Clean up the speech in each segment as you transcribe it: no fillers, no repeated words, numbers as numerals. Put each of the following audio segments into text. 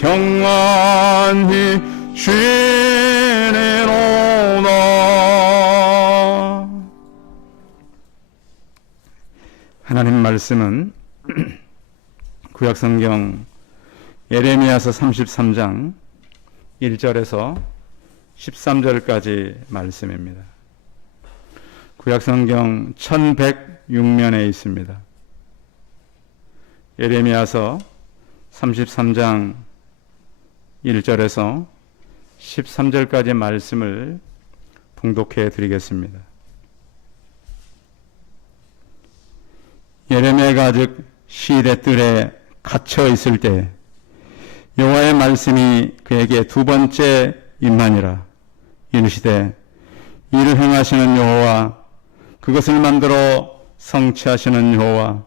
평안히 쉬리로다. 하나님 말씀은 구약성경 예레미야서 33장 1절에서 13절까지 말씀입니다. 구약성경 1106면에 있습니다. 예레미야서 33장 1절에서 13절까지 말씀을 봉독해 드리겠습니다. 예레미야가 아직 시대 뜰에 갇혀 있을 때 여호와의 말씀이 그에게 두 번째 임하니라. 이르시되 이를 행하시는 여호와, 그것을 만들어 성취하시는 여호와,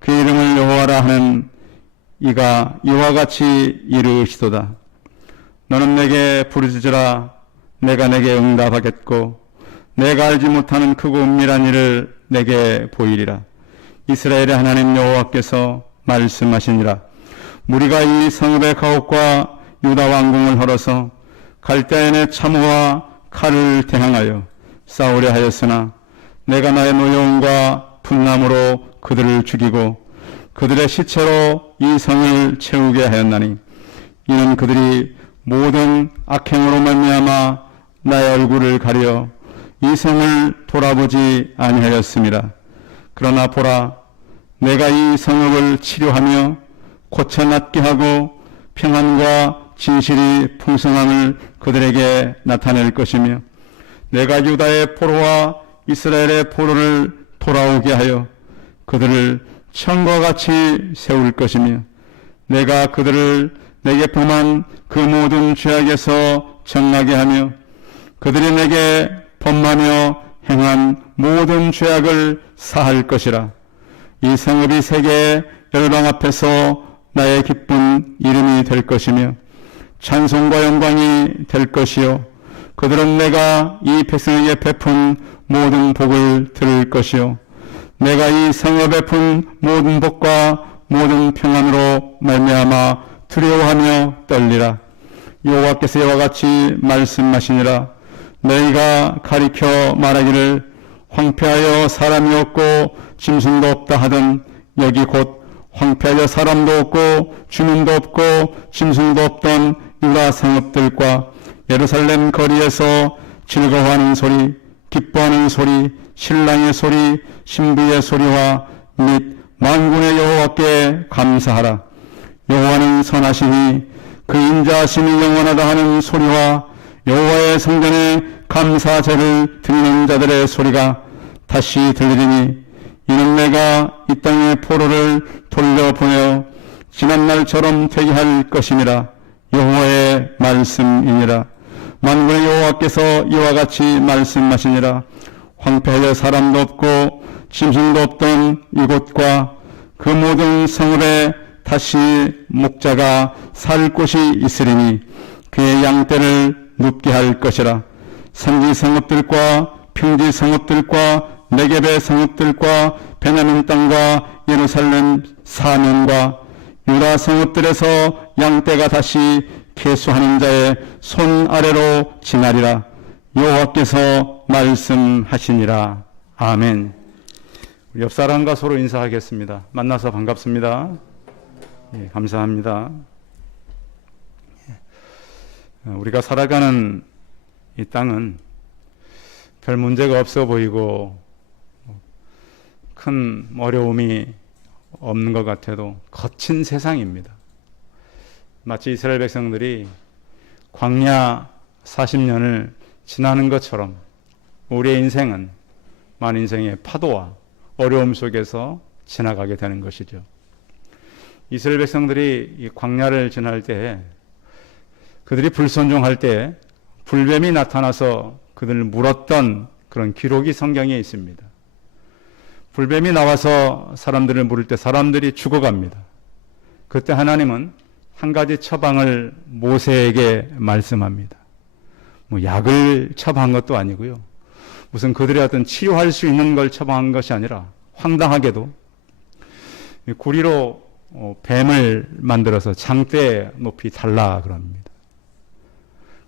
그 이름을 여호와라 하는 이가 이와 같이 이르시도다. 너는 내게 부르짖으라. 내가 내게 응답하겠고 내가 알지 못하는 크고 은밀한 일을 내게 보이리라. 이스라엘의 하나님 여호와께서 말씀하시니라. 무리가 이 성읍의 가옥과 유다 왕궁을 헐어서 갈대아인의 참호와 칼을 대항하여 싸우려 하였으나 내가 나의 노여움과 분남으로 그들을 죽이고 그들의 시체로 이 성을 채우게 하였나니 이는 그들이 모든 악행으로 말미암아 나의 얼굴을 가려 이 성을 돌아보지 아니하였음이라. 그러나 보라, 내가 이 성읍을 치료하며 고쳐 낫게 하고 평안과 진실이 풍성함을 그들에게 나타낼 것이며 내가 유다의 포로와 이스라엘의 포로를 돌아오게 하여 그들을 천과 같이 세울 것이며 내가 그들을 내게 범한 그 모든 죄악에서 정하게 하며 그들이 내게 범하며 행한 모든 죄악을 사할 것이라. 이 성읍이 세계의 열방 앞에서 나의 기쁜 이름이 될 것이며 찬송과 영광이 될 것이요 그들은 내가 이 백성에게 베푼 모든 복을 들을 것이요 내가 이 성읍에 베푼 모든 복과 모든 평안으로 말미암아 두려워하며 떨리라. 여호와께서 이와 같이 말씀하시니라. 너희가 가리켜 말하기를 황폐하여 사람이 없고 짐승도 없다 하던 여기 곧 황폐하여 사람도 없고 주민도 없고 짐승도 없던 유다 성읍들과 예루살렘 거리에서 즐거워하는 소리, 기뻐하는 소리, 신랑의 소리, 신부의 소리와 및 만군의 여호와께 감사하라. 여호와는 선하시니 그 인자하심이 영원하다 하는 소리와 여호와의 성전에 감사제를 드리는 자들의 소리가 다시 들리리니 이는 내가 이 땅의 포로를 돌려보내어 지난날처럼 되게 할 것임이라. 여호와의 말씀이니라. 만군의 여호와께서 이와 같이 말씀하시니라. 황폐하여 사람도 없고 짐승도 없던 이곳과 그 모든 성읍에 다시 목자가 살 곳이 있으리니 그의 양떼를 눕게 할 것이라. 산지 성읍들과 평지 성읍들과 네겝의 성읍들과 베냐민 땅과 예루살렘 사면과 유다 성읍들에서 양떼가 다시 계수하는 자의 손 아래로 지나리라. 여호와께서 말씀하시니라. 아멘. 우리 옆 사람과 서로 인사하겠습니다. 만나서 반갑습니다. 예, 감사합니다. 우리가 살아가는 이 땅은 별 문제가 없어 보이고 큰 어려움이 없는 것 같아도 거친 세상입니다. 마치 이스라엘 백성들이 광야 40년을 지나는 것처럼 우리의 인생은 많은 인생의 파도와 어려움 속에서 지나가게 되는 것이죠. 이스라엘 백성들이 이 광야를 지날 때 그들이 불순종할 때 불뱀이 나타나서 그들을 물었던 그런 기록이 성경에 있습니다. 불뱀이 나와서 사람들을 물을 때 사람들이 죽어갑니다. 그때 하나님은 한 가지 처방을 모세에게 말씀합니다. 약을 처방한 것도 아니고요. 무슨 그들의 어떤 치유할 수 있는 걸 처방한 것이 아니라 황당하게도 구리로 뱀을 만들어서 장대 높이 달라 그럽니다.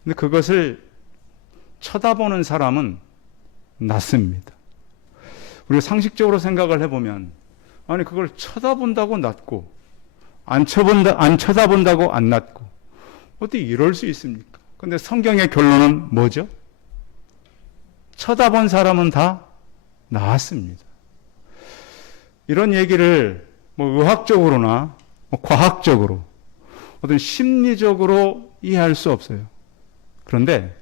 근데 그것을 쳐다보는 사람은 낫습니다. 우리가 상식적으로 생각을 해보면, 아니, 그걸 쳐다본다고 낫고, 안 쳐다본다고 안 낫고, 어떻게 이럴 수 있습니까? 근데 성경의 결론은 뭐죠? 쳐다본 사람은 다 나았습니다. 이런 얘기를 의학적으로나 과학적으로 어떤 심리적으로 이해할 수 없어요. 그런데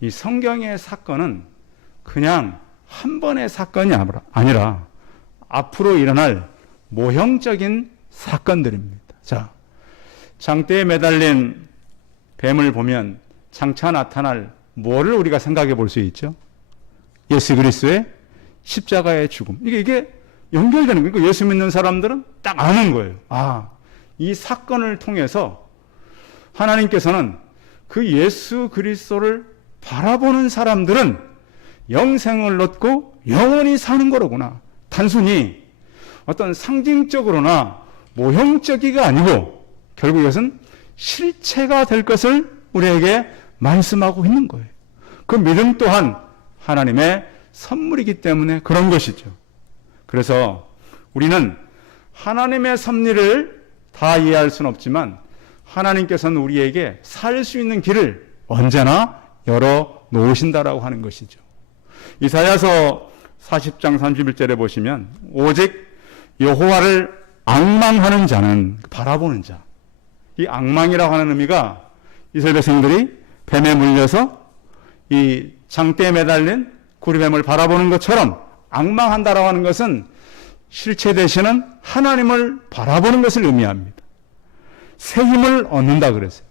이 성경의 사건은 그냥 한 번의 사건이 아니라 앞으로 일어날 모형적인 사건들입니다. 자, 장대에 매달린 뱀을 보면 장차 나타날 뭐를 우리가 생각해 볼 수 있죠? 예수 그리스도의 십자가의 죽음. 이게 연결되는 거예요. 예수 믿는 사람들은 딱 아는 거예요. 아, 이 사건을 통해서 하나님께서는 그 예수 그리스도를 바라보는 사람들은 영생을 얻고 영원히 사는 거로구나. 단순히 어떤 상징적으로나 모형적이가 아니고 결국 이것은 실체가 될 것을 우리에게 말씀하고 있는 거예요. 그 믿음 또한 하나님의 선물이기 때문에 그런 것이죠. 그래서 우리는 하나님의 섭리를 다 이해할 수는 없지만 하나님께서는 우리에게 살 수 있는 길을 언제나 열어 놓으신다라고 하는 것이죠. 이사야서 40장 31절에 보시면 오직 여호와를 앙망하는 자는, 바라보는 자, 이 앙망이라고 하는 의미가 이스라엘 백성들이 뱀에 물려서 이 장대에 매달린 구리뱀을 바라보는 것처럼 앙망한다라고 하는 것은 실체 되시는 하나님을 바라보는 것을 의미합니다. 새 힘을 얻는다 그랬어요.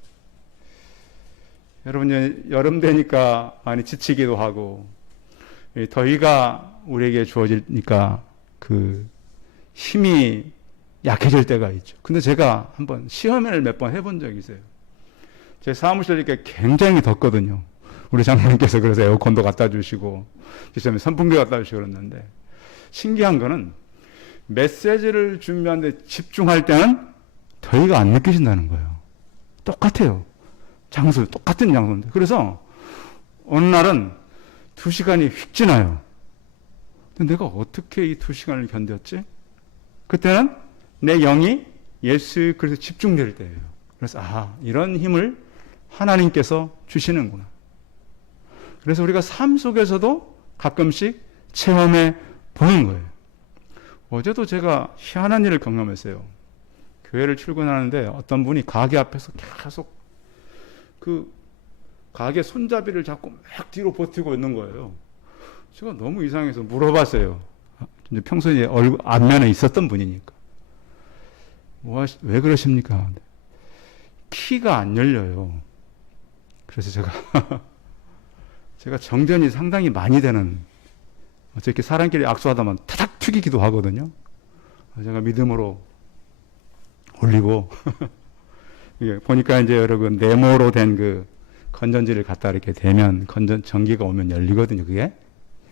여러분, 여름 되니까 많이 지치기도 하고 더위가 우리에게 주어지니까 그 힘이 약해질 때가 있죠. 근데 제가 한번 시험을 몇 번 해본 적이 있어요. 제 사무실 이렇게 굉장히 덥거든요. 우리 장로님께서 그래서 에어컨도 갖다 주시고 기사님 선풍기 갖다 주시고 그랬는데 신기한 거는 메시지를 준비하는데 집중할 때는 더위가 안 느껴진다는 거예요. 똑같아요. 똑같은 장소인데. 그래서 어느 날은 2시간이 휙 지나요. 근데 내가 어떻게 이 2시간을 견뎠지? 그때는 내 영이 예수 그리스도에 집중될 때예요. 그래서 이런 힘을 하나님께서 주시는구나. 그래서 우리가 삶 속에서도 가끔씩 체험해 보는 거예요. 어제도 제가 희한한 일을 경험했어요. 교회를 출근하는데 어떤 분이 가게 앞에서 계속 그 가게 손잡이를 잡고 막 뒤로 버티고 있는 거예요. 제가 너무 이상해서 물어봤어요. 평소에 얼굴 앞면에 있었던 분이니까. 왜 그러십니까? 키가 안 열려요. 그래서 제가 정전이 상당히 많이 되는, 어떻게 사람끼리 악수하다 보면 타닥 튀기기도 하거든요. 제가 믿음으로 올리고, 보니까 이제 여러분, 네모로 된 그 건전지를 갖다 이렇게 대면 전기가 오면 열리거든요, 그게.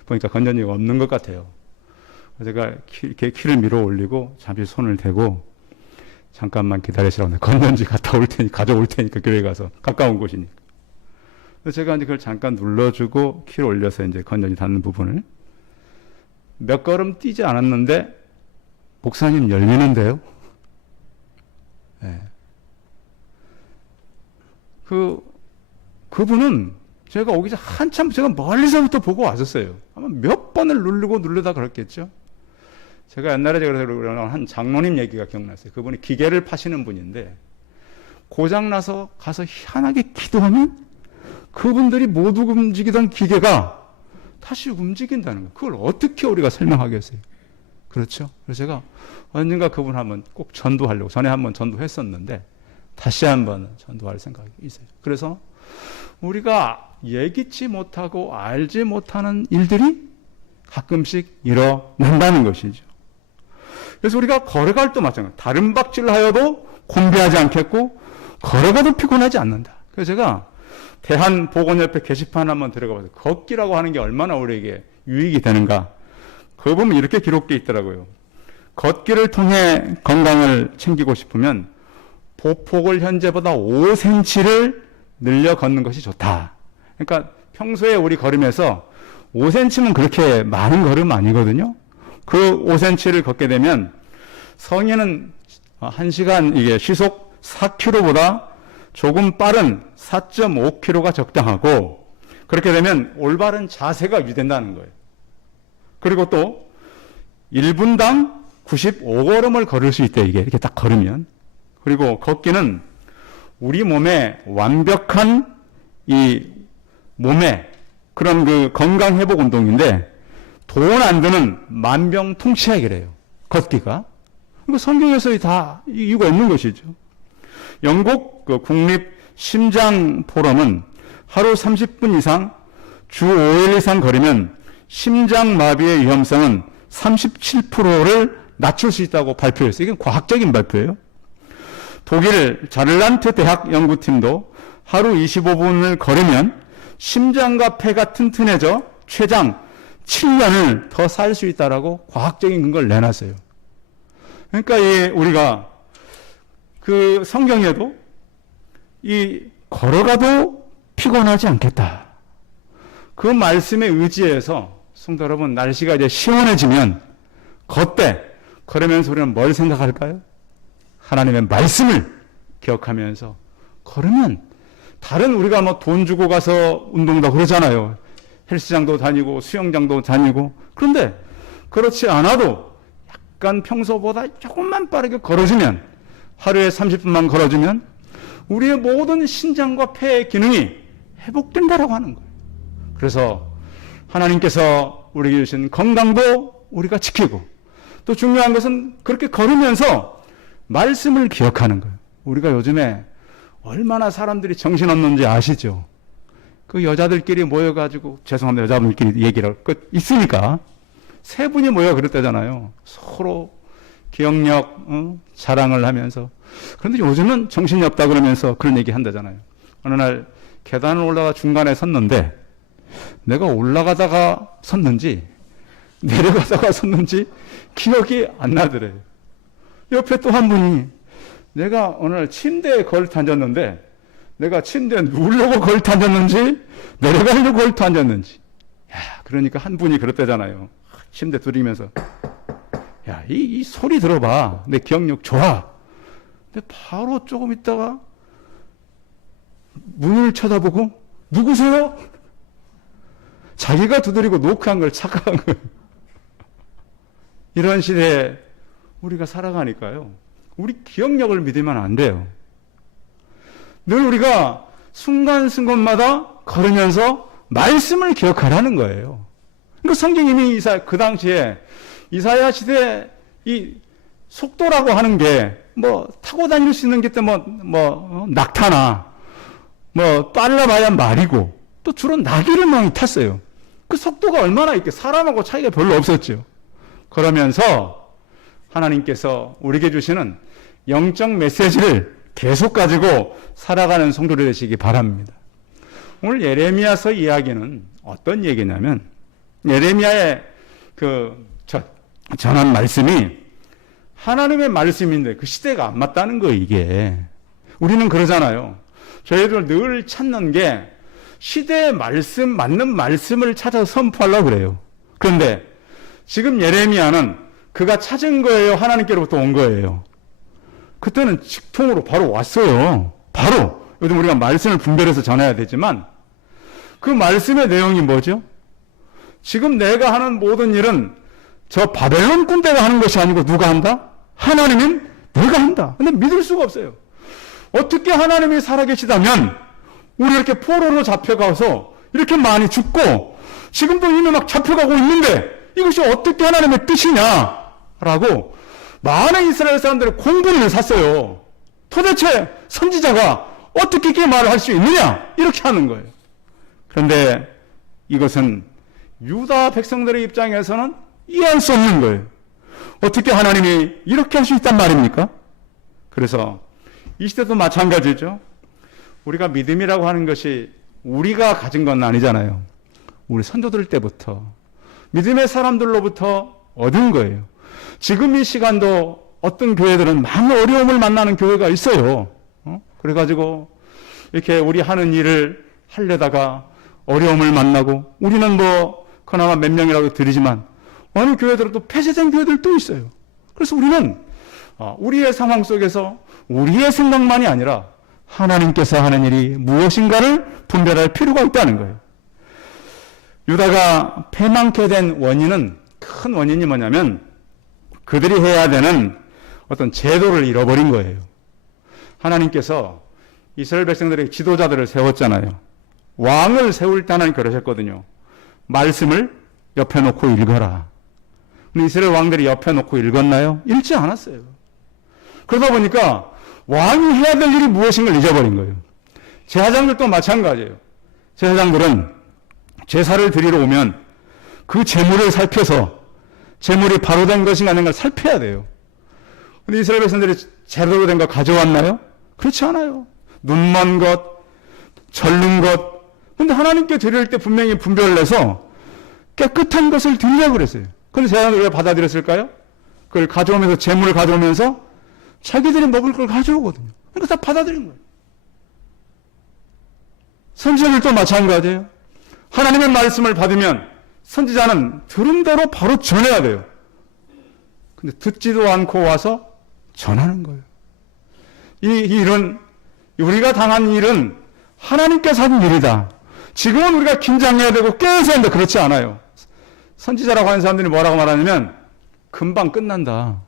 보니까 건전지가 없는 것 같아요. 제가 이렇게 키를 밀어 올리고, 잠시 손을 대고, 잠깐만 기다리시라고 건전지 가져올 테니까 교회 가서 가까운 곳이니까. 그래서 제가 이제 그걸 잠깐 눌러주고 키를 올려서 이제 건전지 닿는 부분을 몇 걸음 뛰지 않았는데 목사님 열리는데요. 네. 그분은 제가 오기 전 한참 제가 멀리서부터 보고 왔었어요. 아마 몇 번을 누르다 그랬겠죠. 제가 옛날에 한 장로님 얘기가 기억났어요. 그분이 기계를 파시는 분인데 고장나서 가서 희한하게 기도하면 그분들이 모두 움직이던 기계가 다시 움직인다는 거예요. 그걸 어떻게 우리가 설명하겠어요? 그렇죠? 그래서 제가 언젠가 그분 한번 꼭 전도하려고, 전에 한번 전도했었는데 다시 한번 전도할 생각이 있어요. 그래서 우리가 예기치 못하고 알지 못하는 일들이 가끔씩 일어난다는 것이죠. 그래서 우리가 걸어갈 때 마찬가지예요. 다른 박질을 하여도 곤비하지 않겠고 걸어가도 피곤하지 않는다. 그래서 제가 대한보건협회 게시판 한번 들어가봐서 걷기라고 하는 게 얼마나 우리에게 유익이 되는가. 그거 보면 이렇게 기록되어 있더라고요. 걷기를 통해 건강을 챙기고 싶으면 보폭을 현재보다 5cm를 늘려 걷는 것이 좋다. 그러니까 평소에 우리 걸으면서 5cm면 그렇게 많은 걸음 아니거든요. 그 5cm를 걷게 되면 성인은 1시간 이게 시속 4km보다 조금 빠른 4.5km가 적당하고, 그렇게 되면 올바른 자세가 유지된다는 거예요. 그리고 또 1분당 95걸음을 걸을 수 있대, 이게 이렇게 딱 걸으면. 그리고 걷기는 우리 몸에 완벽한 이 몸의 그런 그 건강 회복 운동인데 돈 안 드는 만병통치약이래요, 걷기가. 그러니까 성경에서 다 이유가 있는 것이죠. 영국 그 국립 심장 포럼은 하루 30분 이상 주 5일 이상 걸으면 심장 마비의 위험성은 37%를 낮출 수 있다고 발표했어요. 이건 과학적인 발표예요. 독일 자를란트 대학 연구팀도 하루 25분을 걸으면 심장과 폐가 튼튼해져 최장 7년을 더 살 수 있다라고 과학적인 근거를 내놨어요. 그러니까 우리가 그 성경에도 이 걸어가도 피곤하지 않겠다, 그 말씀에 의지해서 성도 여러분, 날씨가 이제 시원해지면 걷되 걸으면서 우리는 뭘 생각할까요? 하나님의 말씀을 기억하면서 걸으면, 다른 우리가 뭐 돈 주고 가서 운동도 그러잖아요. 헬스장도 다니고 수영장도 다니고. 그런데 그렇지 않아도 약간 평소보다 조금만 빠르게 걸어주면, 하루에 30분만 걸어주면 우리의 모든 신장과 폐의 기능이 회복된다라고 하는 거예요. 그래서 하나님께서 우리에게 주신 건강도 우리가 지키고, 또 중요한 것은 그렇게 걸으면서 말씀을 기억하는 거예요. 우리가 요즘에 얼마나 사람들이 정신없는지 아시죠? 그 여자들끼리 모여가지고, 죄송합니다, 여자분들끼리 얘기를 있으니까 세 분이 모여 그랬다잖아요. 서로 기억력 자랑을 하면서. 그런데 요즘은 정신이 없다 그러면서 그런 얘기 한다잖아요. 어느 날 계단을 올라가 중간에 섰는데 내가 올라가다가 섰는지 내려가다가 섰는지 기억이 안 나더래요. 옆에 또 한 분이, 내가 어느 날 침대에 걸터 앉았는데 내가 침대에 누우려고 걸터 앉았는지 내려가려고 걸터 앉았는지. 야, 그러니까 한 분이 그랬다잖아요. 침대 두드리면서, 야, 이 소리 들어봐, 내 기억력 좋아. 근데 바로 조금 있다가 문을 쳐다보고, 누구세요? 자기가 두드리고 노크한 걸 착각한 거예요. 이런 시대에 우리가 살아가니까요, 우리 기억력을 믿으면 안 돼요. 늘 우리가 순간순간마다 걸으면서 말씀을 기억하라는 거예요. 그러니까 성경님이 그 당시에 이사야 시대 이 속도라고 하는 게 뭐 타고 다닐 수 있는 게 낙타나 뭐 빨라봐야 말이고, 또 주로 나귀를 많이 탔어요. 그 속도가 얼마나 있게 사람하고 차이가 별로 없었죠. 그러면서 하나님께서 우리에게 주시는 영적 메시지를 계속 가지고 살아가는 성도들 되시기 바랍니다. 오늘 예레미야서 이야기는 어떤 얘기냐면, 예레미야의 전한 말씀이 하나님의 말씀인데 그 시대가 안 맞다는 거예요, 이게. 우리는 그러잖아요. 저희들 늘 찾는 게 시대의 말씀, 맞는 말씀을 찾아서 선포하려고 그래요. 그런데 지금 예레미야는 그가 찾은 거예요, 하나님께로부터 온 거예요? 그때는 직통으로 바로 왔어요. 바로. 요즘 우리가 말씀을 분별해서 전해야 되지만 그 말씀의 내용이 뭐죠? 지금 내가 하는 모든 일은 저 바벨론 군대가 하는 것이 아니고 누가 한다? 하나님은 내가 한다. 근데 믿을 수가 없어요. 어떻게 하나님이 살아계시다면 우리 이렇게 포로로 잡혀가서 이렇게 많이 죽고 지금도 이미 막 잡혀가고 있는데 이것이 어떻게 하나님의 뜻이냐라고 많은 이스라엘 사람들의 공분을 샀어요. 도대체 선지자가 어떻게 이렇게 말을 할 수 있느냐, 이렇게 하는 거예요. 그런데 이것은 유다 백성들의 입장에서는 이해할 수 없는 거예요. 어떻게 하나님이 이렇게 할 수 있단 말입니까? 그래서 이 시대도 마찬가지죠. 우리가 믿음이라고 하는 것이 우리가 가진 건 아니잖아요. 우리 선조들 때부터 믿음의 사람들로부터 얻은 거예요. 지금 이 시간도 어떤 교회들은 많은 어려움을 만나는 교회가 있어요. 그래가지고 이렇게 우리 하는 일을 하려다가 어려움을 만나고, 우리는 뭐 그나마 몇 명이라고 드리지만 어느 교회들은 또 폐쇄된 교회들도 있어요. 그래서 우리는 우리의 상황 속에서 우리의 생각만이 아니라 하나님께서 하는 일이 무엇인가를 분별할 필요가 있다는 거예요. 유다가 패망케 된 원인은, 큰 원인이 뭐냐면 그들이 해야 되는 어떤 제도를 잃어버린 거예요. 하나님께서 이스라엘 백성들의 지도자들을 세웠잖아요. 왕을 세울 때 하나님 그러셨거든요. 말씀을 옆에 놓고 읽어라. 근데 이스라엘 왕들이 옆에 놓고 읽었나요? 읽지 않았어요. 그러다 보니까 왕이 해야 될 일이 무엇인가를 잊어버린 거예요. 제사장들도 마찬가지예요. 제사장들은 제사를 드리러 오면 그 제물을 살펴서 제물이 바로 된 것인가 아닌가 살펴야 돼요. 근데 이스라엘 백성들이 제대로 된 거 가져왔나요? 그렇지 않아요. 눈먼 것, 절른 것. 근데 하나님께 드릴 때 분명히 분별을 해서 깨끗한 것을 드리라고 그랬어요. 그런데 제사장들이 왜 받아들였을까요? 그걸 가져오면서, 제물을 가져오면서 자기들이 먹을 걸 가져오거든요. 그러니까 다 받아들인 거예요. 선지자들도 마찬가지예요. 하나님의 말씀을 받으면 선지자는 들은 대로 바로 전해야 돼요. 근데 듣지도 않고 와서 전하는 거예요. 이 일은, 우리가 당한 일은 하나님께서 하는 일이다. 지금은 우리가 긴장해야 되고 깨어서 하는데 그렇지 않아요. 선지자라고 하는 사람들이 뭐라고 말하냐면 금방 끝난다.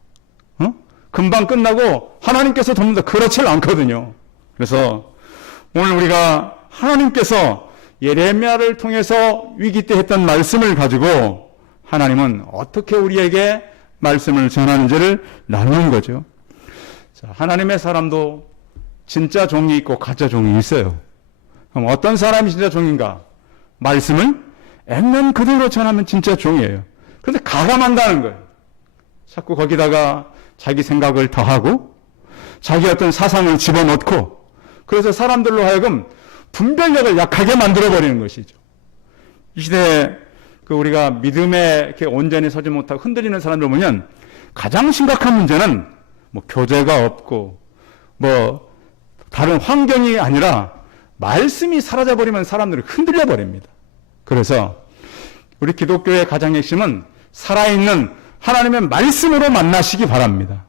금방 끝나고 하나님께서 돕는다. 그렇지 않거든요. 그래서 오늘 우리가 하나님께서 예레미야를 통해서 위기 때 했던 말씀을 가지고 하나님은 어떻게 우리에게 말씀을 전하는지를 나누는 거죠. 자, 하나님의 사람도 진짜 종이 있고 가짜 종이 있어요. 그럼 어떤 사람이 진짜 종인가? 말씀을 액면 그대로 전하면 진짜 종이에요. 그런데 가감한다는 거예요. 자꾸 거기다가 자기 생각을 더하고 자기 어떤 사상을 집어넣고, 그래서 사람들로 하여금 분별력을 약하게 만들어버리는 것이죠. 이 시대에 우리가 믿음에 이렇게 온전히 서지 못하고 흔들리는 사람들 보면 가장 심각한 문제는 뭐 교제가 없고 뭐 다른 환경이 아니라 말씀이 사라져버리면 사람들이 흔들려 버립니다. 그래서 우리 기독교의 가장 핵심은 살아있는 하나님의 말씀으로 만나시기 바랍니다.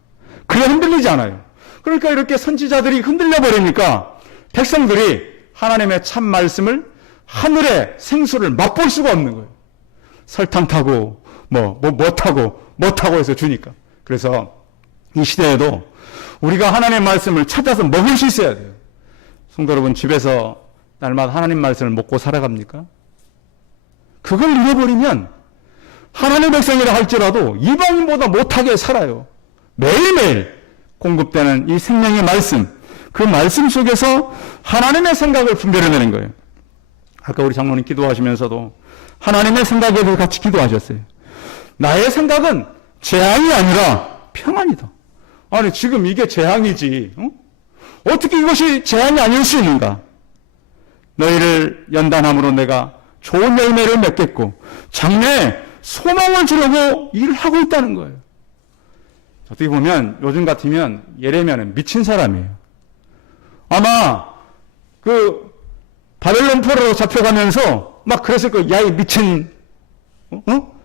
그래 흔들리지 않아요. 그러니까 이렇게 선지자들이 흔들려 버리니까 백성들이 하나님의 참 말씀을, 하늘의 생수를 맛볼 수가 없는 거예요. 설탕 타고 뭐 타고 해서 주니까. 그래서 이 시대에도 우리가 하나님의 말씀을 찾아서 먹을 수 있어야 돼요. 성도 여러분, 집에서 날마다 하나님 말씀을 먹고 살아갑니까? 그걸 잃어버리면 하나님의 백성이라 할지라도 이방인보다 못하게 살아요. 매일매일 공급되는 이 생명의 말씀, 그 말씀 속에서 하나님의 생각을 분별해내는 거예요. 아까 우리 장로님 기도하시면서도 하나님의 생각에 대해서 같이 기도하셨어요. 나의 생각은 재앙이 아니라 평안이다. 아니 지금 이게 재앙이지, 어떻게 이것이 재앙이 아닐 수 있는가? 너희를 연단함으로 내가 좋은 열매를 맺겠고 장래에 소망을 주려고 일을 하고 있다는 거예요. 어떻게 보면 요즘 같으면 예레미야는 미친 사람이에요. 아마 바벨론 포로로 잡혀가면서 막 그랬을 거예요. 야, 이 미친,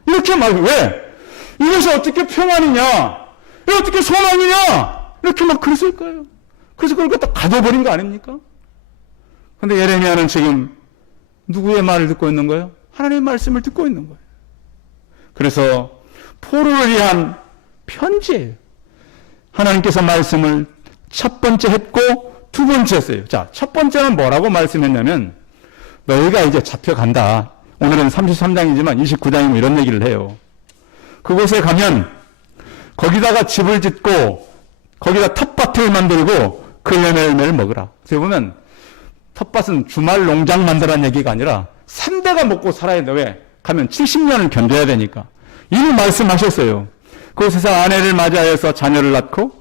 이렇게 왜? 이것이 어떻게 평안이냐? 이게 어떻게 소망이냐? 이렇게 막 그랬을 거예요. 그래서 그걸 갖다 가둬버린 거 아닙니까? 근데 예레미야는 지금 누구의 말을 듣고 있는 거예요? 하나님의 말씀을 듣고 있는 거예요. 그래서 포로를 위한 편지예요. 하나님께서 말씀을 첫 번째 했고 두 번째 했어요. 자, 첫 번째는 뭐라고 말씀했냐면 너희가 이제 잡혀간다. 오늘은 33장이지만 29장이면 이런 얘기를 해요. 그곳에 가면 거기다가 집을 짓고 거기다 텃밭을 만들고 그 열매를 먹으라. 어떻게 보면 텃밭은 주말 농장 만들라는 얘기가 아니라 3대가 먹고 살아야 돼. 왜? 가면 70년을 견뎌야 되니까. 이미 말씀하셨어요. 그곳에서 아내를 맞이하여서 자녀를 낳고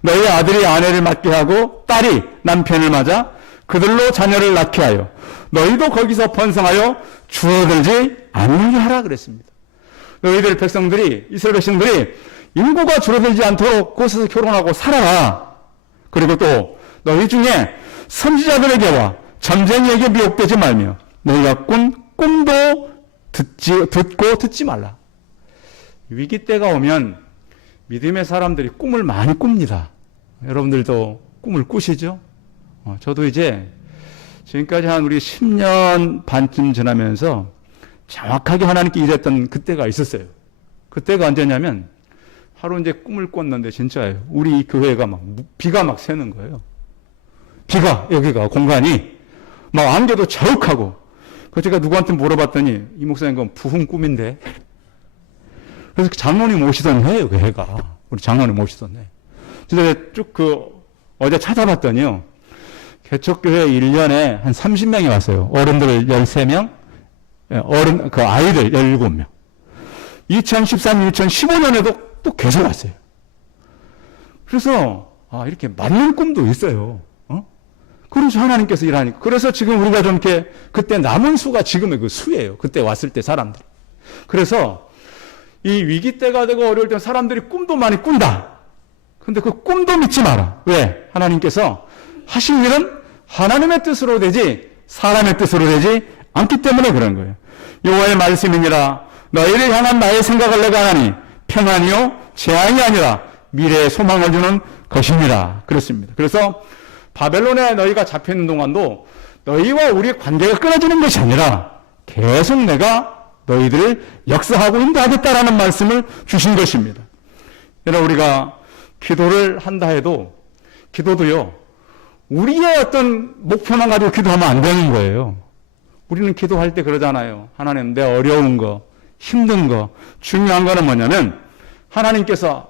너희 아들이 아내를 맞게 하고 딸이 남편을 맞아 그들로 자녀를 낳게 하여 너희도 거기서 번성하여 주어들지 않게 하라 그랬습니다. 너희들 백성들이, 이스라엘 백성들이 인구가 줄어들지 않도록 그곳에서 결혼하고 살아라. 그리고 또 너희 중에 선지자들에게와 점쟁이에게 미혹되지 말며 너희가 꾼 꿈도 듣고 듣지 말라. 위기 때가 오면 믿음의 사람들이 꿈을 많이 꿉니다. 여러분들도 꿈을 꾸시죠? 저도 이제 지금까지 한 우리 10년 반쯤 지나면서 정확하게 하나님께 일했던 그때가 있었어요. 그때가 언제냐면 하루 이제 꿈을 꿨는데 진짜예요. 우리 교회가 막 비가 막 새는 거예요. 비가 여기가 공간이 막 안개도 자욱하고 그 제가 누구한테 물어봤더니 이 목사님 그건 부흥 꿈인데. 그래서 장로님 오시던 해예요, 그 해가. 우리 장로님 오시던 해. 진짜 쭉 어제 찾아봤더니요. 개척교회 1년에 한 30명이 왔어요. 어른들 13명, 아이들 17명. 2013, 2015년에도 또 계속 왔어요. 그래서, 이렇게 맞는 꿈도 있어요. 그래서 하나님께서 일하니까. 그래서 지금 우리가 좀 이렇게, 그때 남은 수가 지금의 그 수예요. 그때 왔을 때 사람들이. 그래서, 이 위기 때가 되고 어려울 때 사람들이 꿈도 많이 꾼다. 근데 그 꿈도 믿지 마라. 왜? 하나님께서 하실 일은 하나님의 뜻으로 되지 사람의 뜻으로 되지 않기 때문에 그런 거예요. 여호와의 말씀이니라 너희를 향한 나의 생각을 내가 하니 평안이요 재앙이 아니라 미래의 소망을 주는 것입니다. 그렇습니다. 그래서 바벨론에 너희가 잡혀있는 동안도 너희와 우리의 관계가 끊어지는 것이 아니라 계속 내가 너희들을 역사하고 인도하겠다라는 말씀을 주신 것입니다. 여러분 우리가 기도를 한다 해도 기도도요. 우리의 어떤 목표만 가지고 기도하면 안 되는 거예요. 우리는 기도할 때 그러잖아요. 하나님 내 어려운 거, 힘든 거, 중요한 거는 뭐냐면 하나님께서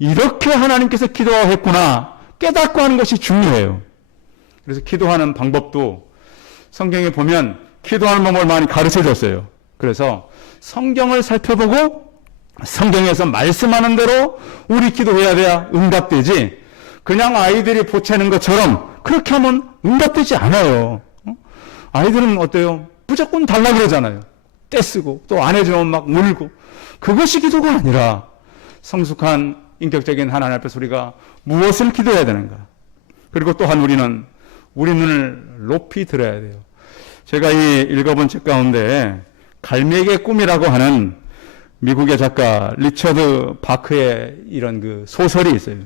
이렇게 하나님께서 기도했구나 깨닫고 하는 것이 중요해요. 그래서 기도하는 방법도 성경에 보면 기도하는 방법을 많이 가르쳐줬어요. 그래서 성경을 살펴보고 성경에서 말씀하는 대로 우리 기도해야 돼야 응답되지 그냥 아이들이 보채는 것처럼 그렇게 하면 응답되지 않아요. 아이들은 어때요? 무조건 달라고 그러잖아요. 떼쓰고 또 안 해주면 막 울고 그것이 기도가 아니라 성숙한 인격적인 하나님 앞에서 우리가 무엇을 기도해야 되는가. 그리고 또한 우리는 우리 눈을 높이 들어야 돼요. 제가 이 읽어본 책 가운데 갈매기의 꿈이라고 하는 미국의 작가 리처드 바크의 이런 그 소설이 있어요.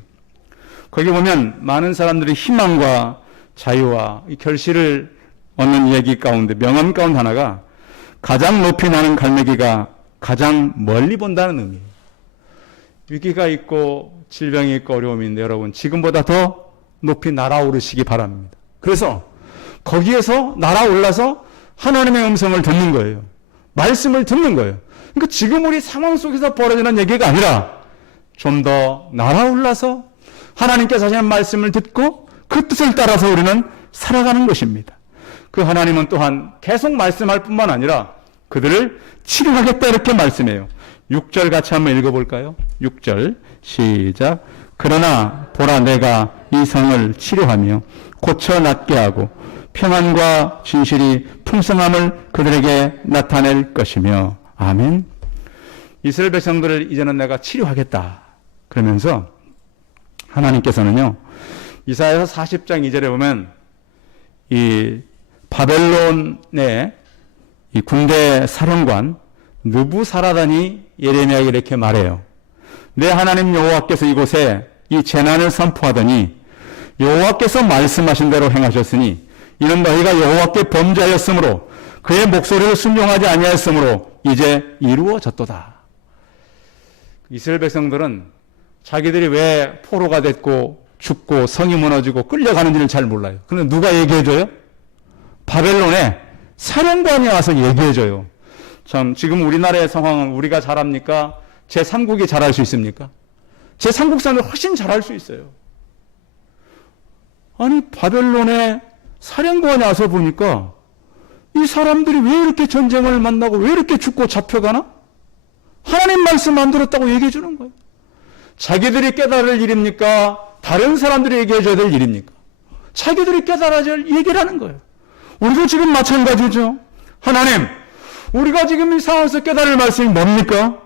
거기 보면 많은 사람들이 희망과 자유와 이 결실을 얻는 얘기 가운데 명언 가운데 하나가 가장 높이 나는 갈매기가 가장 멀리 본다는 의미예요. 위기가 있고 질병이 있고 어려움이 있는데 여러분 지금보다 더 높이 날아오르시기 바랍니다. 그래서 거기에서 날아올라서 하나님의 음성을 듣는 거예요. 말씀을 듣는 거예요. 그러니까 지금 우리 상황 속에서 벌어지는 얘기가 아니라 좀 더 날아올라서 하나님께서 하시는 말씀을 듣고 그 뜻을 따라서 우리는 살아가는 것입니다. 그 하나님은 또한 계속 말씀할 뿐만 아니라 그들을 치료하겠다 이렇게 말씀해요. 6절 같이 한번 읽어볼까요? 6절 시작. 그러나 보라 내가 이 성을 치료하며 고쳐 낫게 하고 평안과 진실이 풍성함을 그들에게 나타낼 것이며 아멘. 이스라엘 백성들을 이제는 내가 치료하겠다. 그러면서 하나님께서는요. 이사야서 40장 2절에 보면 이 바벨론의 이 군대 사령관 느부사라단이 예레미야에게 이렇게 말해요. 내 하나님 여호와께서 이곳에 이 재난을 선포하더니 여호와께서 말씀하신 대로 행하셨으니 이는 너희가 여호와께 범죄하였으므로 그의 목소리를 순종하지 아니하였으므로 이제 이루어졌도다. 이스라엘 백성들은 자기들이 왜 포로가 됐고 죽고 성이 무너지고 끌려가는지를 잘 몰라요. 그런데 누가 얘기해줘요? 바벨론의 사령관이 와서 얘기해줘요. 참 지금 우리나라의 상황은 우리가 잘합니까? 제3국이 잘할 수 있습니까? 제3국 사람들 훨씬 잘할 수 있어요. 아니 바벨론의 사령관이 와서 보니까 이 사람들이 왜 이렇게 전쟁을 만나고 왜 이렇게 죽고 잡혀가나? 하나님 말씀 안 들었다고 얘기해 주는 거예요. 자기들이 깨달을 일입니까? 다른 사람들이 얘기해 줘야 될 일입니까? 자기들이 깨달아야 될 얘기를 하는 거예요. 우리도 지금 마찬가지죠. 하나님, 우리가 지금 이 상황에서 깨달을 말씀이 뭡니까?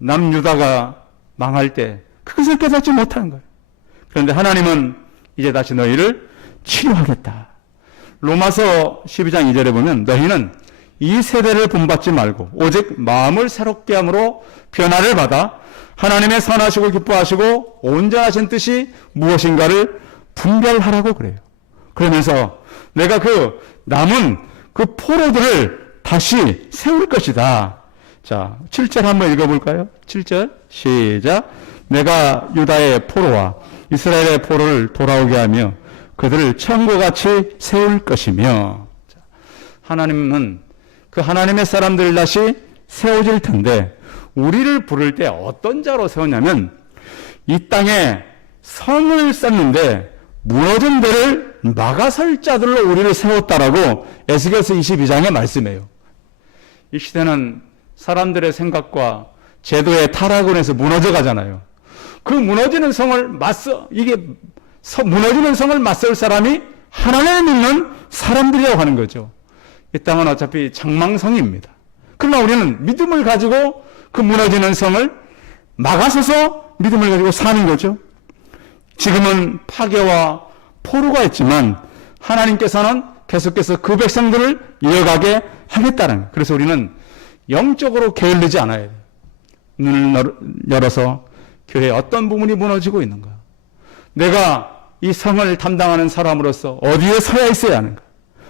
남유다가 망할 때 그것을 깨닫지 못한 거예요. 그런데 하나님은 이제 다시 너희를 치료하겠다. 로마서 12장 2절에 보면 너희는 이 세대를 본받지 말고 오직 마음을 새롭게 함으로 변화를 받아 하나님의 선하시고 기뻐하시고 온전하신 뜻이 무엇인가를 분별하라고 그래요. 그러면서 내가 그 남은 그 포로들을 다시 세울 것이다. 자, 7절 한번 읽어볼까요? 7절 시작. 내가 유다의 포로와 이스라엘의 포로를 돌아오게 하며 그들을 처음과 같이 세울 것이며. 하나님은 그 하나님의 사람들을 다시 세워질 텐데 우리를 부를 때 어떤 자로 세우냐면 이 땅에 성을 쌓는데 무너진 데를 막아설 자들로 우리를 세웠다라고 에스겔서 22장에 말씀해요. 이 시대는 사람들의 생각과 제도의 타락으로 해서 무너져 가잖아요. 그 무너지는 성을 무너지는 성을 맞설 사람이 하나님을 믿는 사람들이라고 하는 거죠. 이 땅은 어차피 장망성입니다. 그러나 우리는 믿음을 가지고 그 무너지는 성을 막아서서 믿음을 가지고 사는 거죠. 지금은 파괴와 포로가 있지만 하나님께서는 계속해서 그 백성들을 이어가게 하겠다는 거예요. 그래서 우리는 영적으로 게을르지 않아야 돼요. 눈을 열어서 교회에 어떤 부분이 무너지고 있는가? 내가 이 성을 담당하는 사람으로서 어디에 서야 있어야 하는가?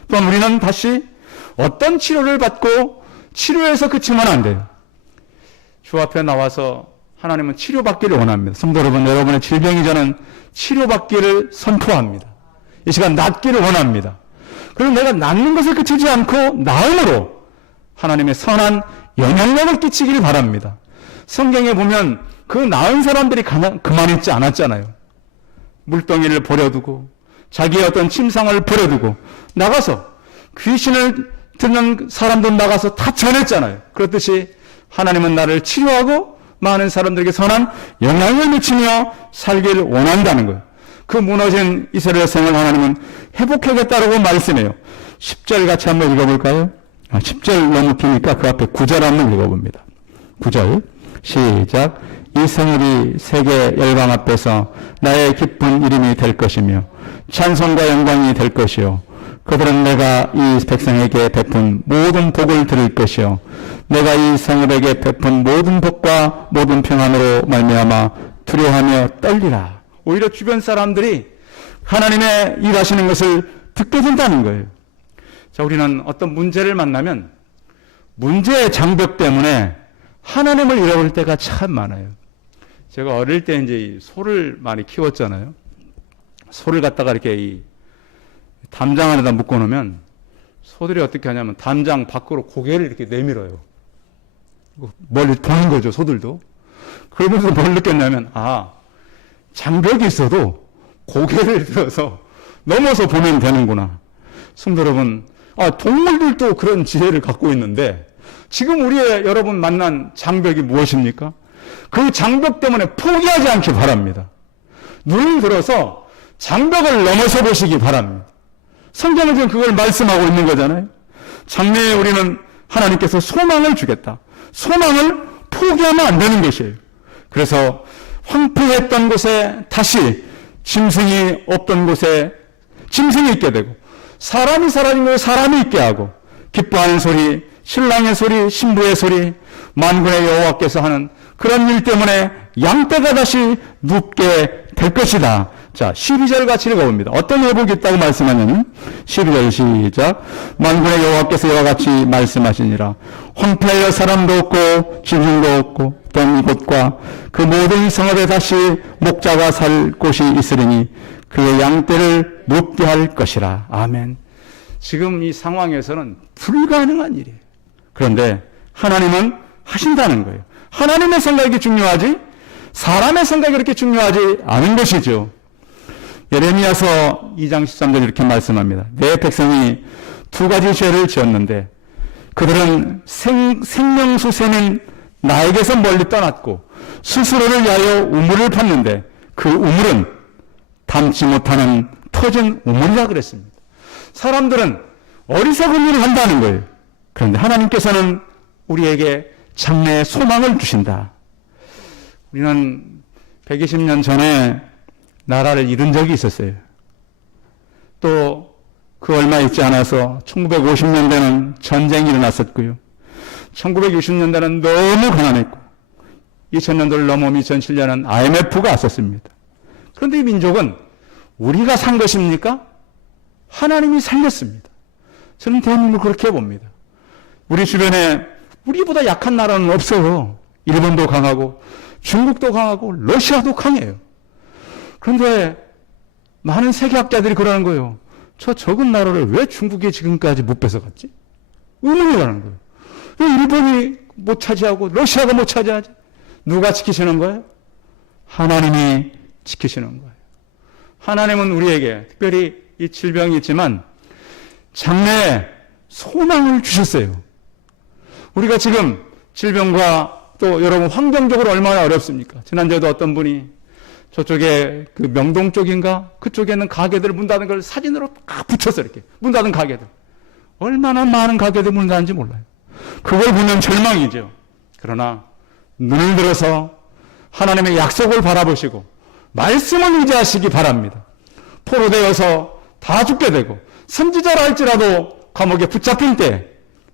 또한 우리는 다시 어떤 치료를 받고 치료에서 그치면 안 돼요. 주 앞에 나와서 하나님은 치료받기를 원합니다. 성도 여러분, 여러분의 질병이 저는 치료받기를 선포합니다. 이 시간 낫기를 원합니다. 그리고 내가 낫는 것을 그치지 않고 나음으로 하나님의 선한 영향력을 끼치기를 바랍니다. 성경에 보면 그 나은 사람들이 그만 있지 않았잖아요. 물동이를 버려두고 자기의 어떤 침상을 버려두고 나가서 귀신을 듣는 사람도 나가서 다 전했잖아요. 그렇듯이 하나님은 나를 치료하고 많은 사람들에게 선한 영향을 미치며 살기를 원한다는 거예요. 그 무너진 이스라엘 성을 하나님은 회복하겠다라고 말씀해요. 10절 같이 한번 읽어볼까요? 10절 너무 기니까 그 앞에 9절 한번 읽어봅니다. 9절 시작. 이 성읍이 세계 열방 앞에서 나의 기쁜 이름이 될 것이며 찬송과 영광이 될 것이요 그들은 내가 이 백성에게 베푼 모든 복을 들을 것이요 내가 이 성읍에게 베푼 모든 복과 모든 평안으로 말미암아 두려워하며 떨리라. 오히려 주변 사람들이 하나님의 일하시는 것을 듣게 된다는 거예요. 자, 우리는 어떤 문제를 만나면 문제의 장벽 때문에 하나님을 잃어버릴 때가 참 많아요. 제가 어릴 때 이제 소를 많이 키웠잖아요. 소를 갖다가 이렇게 이 담장 안에다 묶어놓으면 소들이 어떻게 하냐면 담장 밖으로 고개를 이렇게 내밀어요. 멀리 도는 거죠, 소들도. 그러면서 뭘 느꼈냐면, 장벽이 있어도 고개를 들어서 넘어서 보면 되는구나. 성도 여러분, 동물들도 그런 지혜를 갖고 있는데 지금 우리의 여러분 만난 장벽이 무엇입니까? 그 장벽 때문에 포기하지 않기 바랍니다. 눈을 들어서 장벽을 넘어서 보시기 바랍니다. 성경은 지금 그걸 말씀하고 있는 거잖아요. 장래에 우리는 하나님께서 소망을 주겠다. 소망을 포기하면 안 되는 것이에요. 그래서 황폐했던 곳에 다시 짐승이 없던 곳에 짐승이 있게 되고 사람이 사라진 곳에 사람이 있게 하고 기뻐하는 소리, 신랑의 소리, 신부의 소리, 만군의 여호와께서 하는 그런 일 때문에 양떼가 다시 눕게 될 것이다. 자, 12절 같이 읽어봅니다. 어떤 회복이 있다고 말씀하냐면 12절 시작. 만군의 여호와께서 이와 같이 말씀하시니라. 황폐하여 사람도 없고 짐승도 없고 던 이곳과 그 모든 성읍에 다시 목자가 살 곳이 있으리니 그의 양떼를 눕게 할 것이라. 아멘. 지금 이 상황에서는 불가능한 일이에요. 그런데 하나님은 하신다는 거예요. 하나님의 생각이 중요하지 사람의 생각이 그렇게 중요하지 않은 것이죠. 예레미야서 2장 13절 이렇게 말씀합니다. 내 백성이 두 가지 죄를 지었는데 그들은 생명수세는 나에게서 멀리 떠났고 스스로를 위하여 우물을 팠는데 그 우물은 담지 못하는 터진 우물이라 그랬습니다. 사람들은 어리석은 일을 한다는 거예요. 그런데 하나님께서는 우리에게 장래의 소망을 주신다. 우리는 120년 전에 나라를 잃은 적이 있었어요. 또 그 얼마 있지 않아서 1950년대는 전쟁이 일어났었고요. 1960년대는 너무 가난했고 2000년도를 넘어오면 2007년은 IMF가 왔었습니다. 그런데 이 민족은 우리가 산 것입니까? 하나님이 살렸습니다. 저는 대한민국을 그렇게 봅니다. 우리 주변에 우리보다 약한 나라는 없어요. 일본도 강하고 중국도 강하고 러시아도 강해요. 그런데 많은 세계학자들이 그러는 거예요. 저 적은 나라를 왜 중국이 지금까지 못 뺏어갔지? 의문이 가는 거예요. 왜 일본이 못 차지하고 러시아가 못 차지하지? 누가 지키시는 거예요? 하나님이 지키시는 거예요. 하나님은 우리에게 특별히 이 질병이 있지만 장래에 소망을 주셨어요. 우리가 지금 질병과 또 여러분 환경적으로 얼마나 어렵습니까? 지난주에도 어떤 분이 저쪽에 그 명동 쪽인가? 그쪽에 있는 가게들 문 닫은 걸 사진으로 딱 붙여서 이렇게 문 닫은 가게들. 얼마나 많은 가게들 문 닫은지 몰라요. 그걸 보면 절망이죠. 그러나 눈을 들어서 하나님의 약속을 바라보시고 말씀을 의지하시기 바랍니다. 포로되어서 다 죽게 되고 선지자라 할지라도 감옥에 붙잡힌 때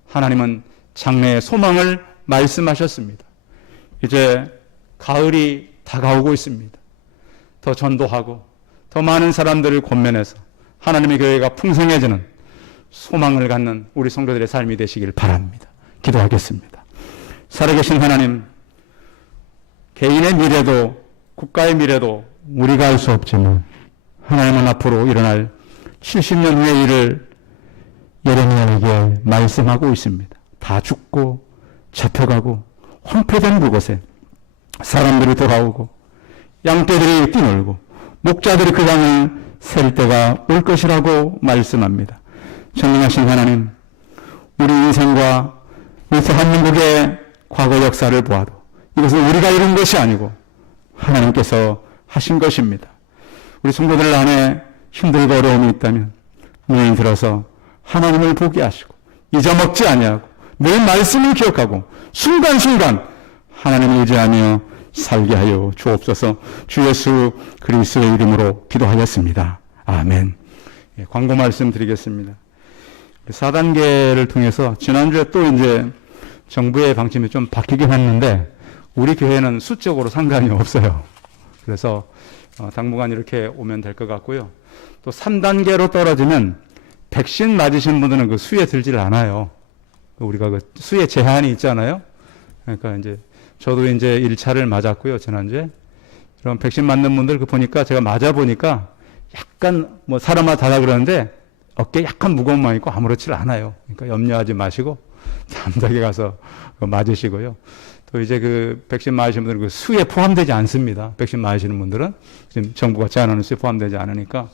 하나님은 장래의 소망을 말씀하셨습니다. 이제 가을이 다가오고 있습니다. 더 전도하고 더 많은 사람들을 권면해서 하나님의 교회가 풍성해지는 소망을 갖는 우리 성도들의 삶이 되시길 바랍니다. 기도하겠습니다. 살아계신 하나님, 개인의 미래도 국가의 미래도 우리가 알 수 없지만 하나님은 앞으로 일어날 70년 후의 일을 예레미야에게 말씀하고 있습니다. 다 죽고 잡혀가고 황폐된 그곳에 사람들이 돌아오고 양떼들이 뛰놀고 목자들이 그 강을 셀 때가 올 것이라고 말씀합니다. 전능하신 하나님, 우리 인생과 우리 대한민국의 과거 역사를 보아도 이것은 우리가 이룬 것이 아니고 하나님께서 하신 것입니다. 우리 성도들 안에 힘들고 어려움이 있다면 눈을 들어서 하나님을 보게 하시고 잊어먹지 아니하고 늘 말씀을 기억하고 순간순간 하나님을 의지하며 살게 하여 주옵소서. 주 예수 그리스도의 이름으로 기도하였습니다. 아멘. 예, 광고 말씀 드리겠습니다. 4단계를 통해서 지난주에 또 이제 정부의 방침이 좀 바뀌긴 했는데 우리 교회는 수적으로 상관이 없어요. 그래서 당분간 이렇게 오면 될 것 같고요. 또 3단계로 떨어지면 백신 맞으신 분들은 그 수에 들질 않아요. 우리가 그 수에 제한이 있잖아요. 그러니까 이제 저도 이제 1차를 맞았고요, 지난주에. 그럼 백신 맞는 분들 그 보니까 제가 맞아보니까 약간 뭐 사람마다 달라 그러는데 어깨에 약간 무거움만 있고 아무렇지 않아요. 그러니까 염려하지 마시고 담닥에 가서 맞으시고요. 또 이제 그 백신 맞으시는 분들은 그 수에 포함되지 않습니다. 백신 맞으시는 분들은 지금 정부가 제한하는 수에 포함되지 않으니까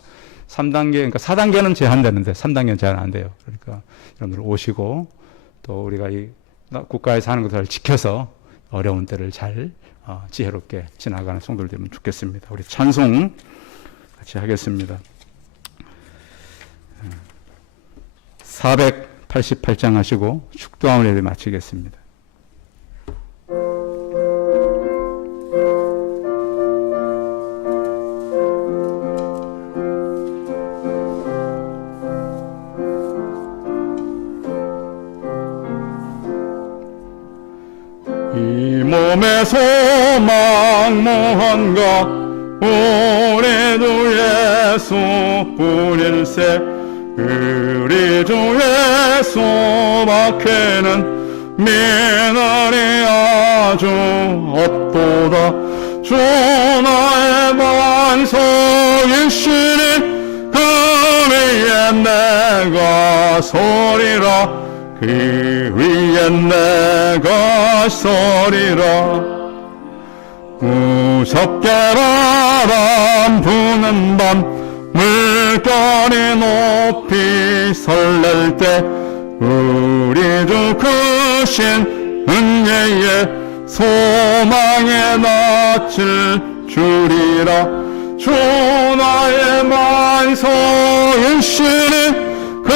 3단계, 그러니까 4단계는 제한되는데 3단계는 제한 안 돼요. 그러니까 여러분들 오시고 또 우리가 이 국가에서 하는 것을 지켜서 어려운 때를 잘 지혜롭게 지나가는 성도들 되면 좋겠습니다. 우리 찬송 같이 하겠습니다. 488장 하시고 축도함을 예배 마치겠습니다. 이 몸의 소망 무언가 우리 주 예수 뿐일세. 우리 주 예수 밖에는 미늘이 아주 없도다. 주 나의 반석이시니 그 위에 내가 서리라. 그 위에 내가 서리라. 무섭게 바람 부는 밤 물결이 높이 설렐 때 우리 주 크신 은혜의 소망의 낯을 주리라. 주 나의 만성이시니 그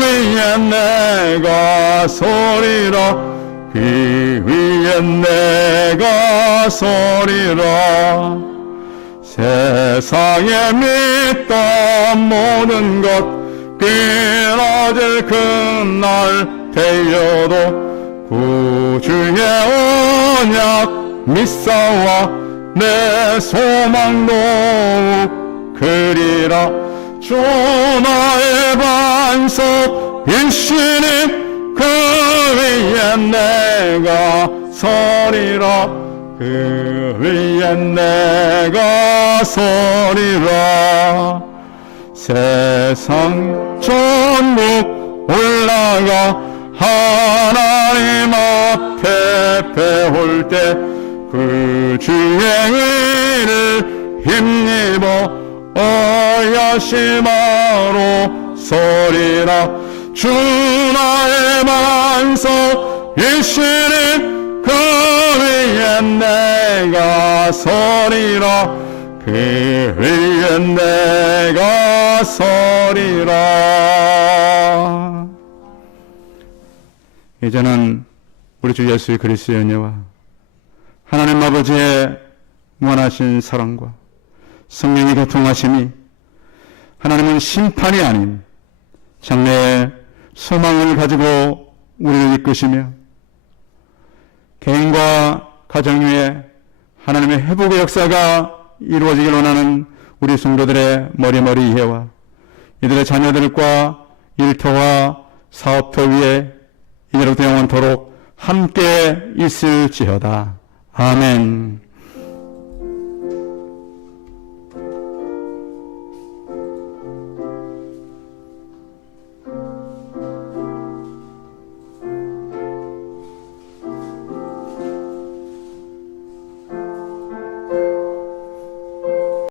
위에 내가 서리라. 그 위에 위에 내가 서리라. 세상에 믿던 모든 것 끊어질 그날 되어도 구주의 언약 믿사와 내 소망 더욱 크리라. 주 나의 반석 일시니 그 위에 내가 서리라. 그 위에 내가 서리라. 세상 전국 올라가 하나님 앞에 배울 때 그 주의 의를 힘입어 어여심하로 서리라. 주 나의 반석 일시는 그 위에 내가 서리라. 그 위에 내가 서리라. 이제는 우리 주 예수 그리스도의 은혜와 하나님 아버지의 무한하신 사랑과 성령의 교통하심이 하나님은 심판이 아닌 장래의 소망을 가지고 우리를 이끄시며 개인과 가정 위에 하나님의 회복의 역사가 이루어지길 원하는 우리 성도들의 머리머리 이해와 이들의 자녀들과 일터와 사업터 위에 이대로 영원토록 함께 있을지어다. 아멘.